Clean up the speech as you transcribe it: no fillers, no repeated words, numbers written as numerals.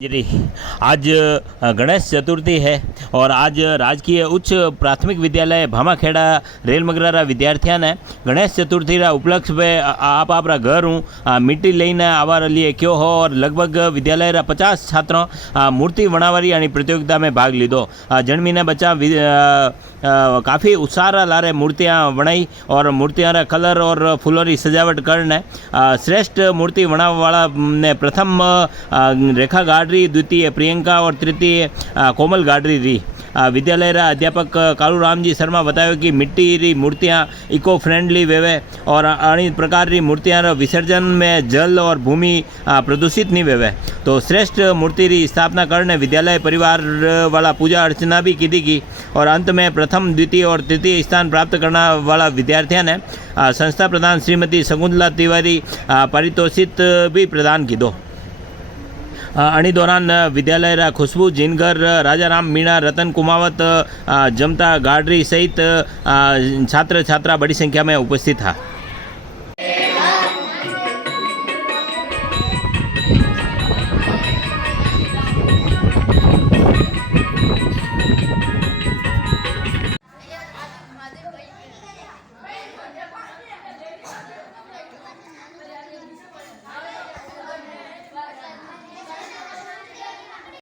जी आज गणेश चतुर्थी है और आज राजकीय उच्च प्राथमिक विद्यालय भामाखेड़ा रेल मगरारा विद्यार्थियों ने गणेश चतुर्थी रा उपलक्ष्य पे आप घर हूँ मिट्टी लईने आवा लिए क्यों हो और लगभग विद्यालय रा 50 छात्रों मूर्ति बनावारी यानी प्रतियोगिता में भाग लीधो। जन्मीने बच्चा काफ़ी उत्साह लारे मूर्तियाँ बनाई और मूर्तियाँ रा कलर और फूलों की सजावट करने श्रेष्ठ मूर्ति बनावा वाला ने प्रथम रेखा गाडरी, द्वितीय प्रियंका और तृतीय कोमल गाडरी रही। विद्यालय रा अध्यापक कालूराम जी शर्मा बताया कि मिट्टी री मूर्तियाँ इको फ्रेंडली वेवे और अनेक प्रकार री मूर्तियाँ विसर्जन में जल और भूमि प्रदूषित नहीं वेवे। तो श्रेष्ठ मूर्ति री स्थापना करने विद्यालय परिवार वाला पूजा अर्चना भी की थी और अंत में प्रथम, द्वितीय और तृतीय स्थान प्राप्त करने वाला विद्यार्थियों ने संस्था प्रधान श्रीमती शकुंतला तिवारी पारितोषिक भी प्रदान की दो। अणी दौरान विद्यालय रा खुशबू जिनगर, राजाराम मीणा, रतन कुमावत, जमता गाडरी सहित छात्र छात्रा बड़ी संख्या में उपस्थित था।